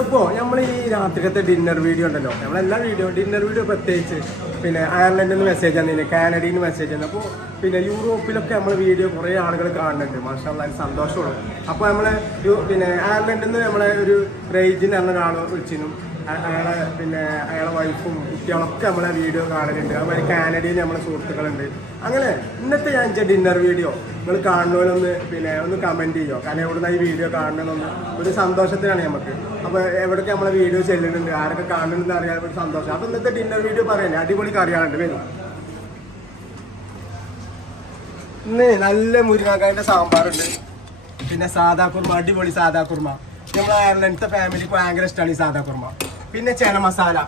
അപ്പോൾ നമ്മൾ ഈ രാത്രിക്കത്തെ ഡിന്നർ വീഡിയോ ഉണ്ടല്ലോ. നമ്മളെല്ലാ വീഡിയോ ഡിന്നർ വീഡിയോ പ്രത്യേകിച്ച്. പിന്നെ അയർലൻഡിൽ നിന്ന് മെസ്സേജ് തന്നിന് കാനഡയിൽ നിന്ന് മെസ്സേജ് ആണ് അപ്പോൾ പിന്നെ യൂറോപ്പിലൊക്കെ നമ്മൾ വീഡിയോ കുറേ ആളുകൾ കാണുന്നുണ്ട്. മാഷാ സന്തോഷമുള്ളു. അപ്പോൾ നമ്മൾ പിന്നെ അയർലൻഡിൽ നിന്ന് നമ്മളെ ഒരു റേജിന് എന്ന ഒരാൾ വിളിച്ചിനും അയാളെ പിന്നെ അയാളെ വൈഫും കുട്ടികളൊക്കെ നമ്മളെ വീഡിയോ കാണലുണ്ട്. അതുപോലെ കാനഡയിൽ നമ്മളെ സുഹൃത്തുക്കളുണ്ട്. അങ്ങനെ ഇന്നത്തെ ഞാൻ ഡിന്നർ വീഡിയോ നിങ്ങൾ കാണുന്നവരൊന്ന് പിന്നെ ഒന്ന് കമന്റ് ചെയ്യോ? കാരണം എവിടുന്ന ഈ വീഡിയോ കാണണമെന്നൊന്ന് ഒരു സന്തോഷത്തിനാണ് നമുക്ക് അപ്പോൾ എവിടെയൊക്കെ നമ്മളെ വീഡിയോ ചെല്ലുന്നുണ്ട് ആരൊക്കെ കാണുന്നുണ്ടെന്ന് അറിയാൻ ഒരു സന്തോഷം. അപ്പോൾ ഇന്നത്തെ ഡിന്നർ വീഡിയോ പറയല്ലേ? അടിപൊളി കറിയാണുണ്ട് വരും ഇന്ന് നല്ല മുരിങ്ങാക്കായന്റെ സാമ്പാറുണ്ട്. പിന്നെ സാദാ കുർമ അടിപൊളി സാദാ കുർമ നമ്മൾ അയർലൻഡത്തെ ഫാമിലിക്ക് ഭയങ്കര ഇഷ്ടമാണ് ഈ സാദാ കുർമ പിന്നെ ചേന മസാല.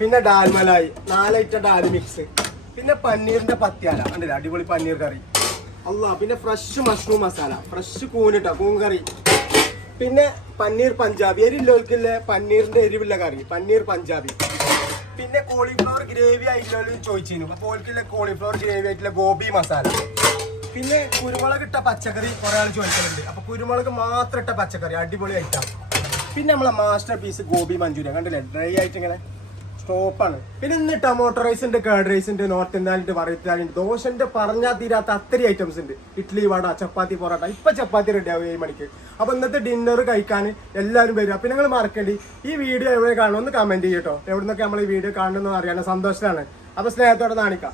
പിന്നെ ഡാൽ മലായി നാലൈറ്റ ഡാൽ മിക്സ് പിന്നെ പനീറിന്റെ പത്യാല കണ്ടില്ല? അടിപൊളി പനീർ കറി. അല്ല പിന്നെ ഫ്രഷ് മഷ്റൂം മസാല ഫ്രഷ് കൂനിട്ടോ കൂൺ കറി പിന്നെ പന്നീർ പഞ്ചാബി. എരില്ലോൽക്കില്ലേ പന്നീറിന്റെ എരിവില്ല കറി? പന്നീർ പഞ്ചാബി. പിന്നെ കോളിഫ്ലവർ ഗ്രേവി ആയിട്ടുള്ള ചോദിച്ചിരുന്നു. അപ്പൊ ഓൽക്കില്ല കോളിഫ്ലവർ ഗ്രേവി ആയിട്ടുള്ള ഗോബി മസാല പിന്നെ കുരുമുളക് ഇട്ട പച്ചക്കറി കുറെ ആൾ ചോദിക്കുന്നുണ്ട് അപ്പൊ കുരുമുളക് മാത്രം ഇട്ട പച്ചക്കറി അടിപൊളി ഐറ്റം പിന്നെ നമ്മളെ മാസ്റ്റർ പീസ് ഗോബി മഞ്ചൂരിയ കണ്ടില്ലേ? ഡ്രൈ ആയിട്ട് ഇങ്ങനെ സ്റ്റോപ്പാണ് പിന്നെ ഇന്ന് ടൊമാറ്റോ റൈസ് ഉണ്ട് കേർഡ് നോർത്ത് ഇന്ത്യാനുണ്ട് വറൈറ്റാലുണ്ട് ദോശന്റെ പറഞ്ഞാൽ തീരാത്ത അത്രയും ഐറ്റംസ് ഉണ്ട്. ഇഡ്ഡലി വട ചപ്പാത്തി പൊറോട്ട. ഇപ്പൊ ചപ്പാത്തി റെഡി ആവും ഏഴ് മണിക്ക്. അപ്പൊ ഇന്നത്തെ ഡിന്നർ കഴിക്കാൻ എല്ലാവരും വരും അപ്പൊ നിങ്ങൾ മറക്കണ്ടി ഈ വീഡിയോ എവിടെ കാണുമെന്ന് കമന്റ് ചെയ്യട്ടോ എവിടുന്നൊക്കെ നമ്മൾ ഈ വീഡിയോ കാണുമെന്ന് അറിയാൻ സന്തോഷമാണ് അപ്പൊ സ്നേഹത്തോടെ കാണിക്കാം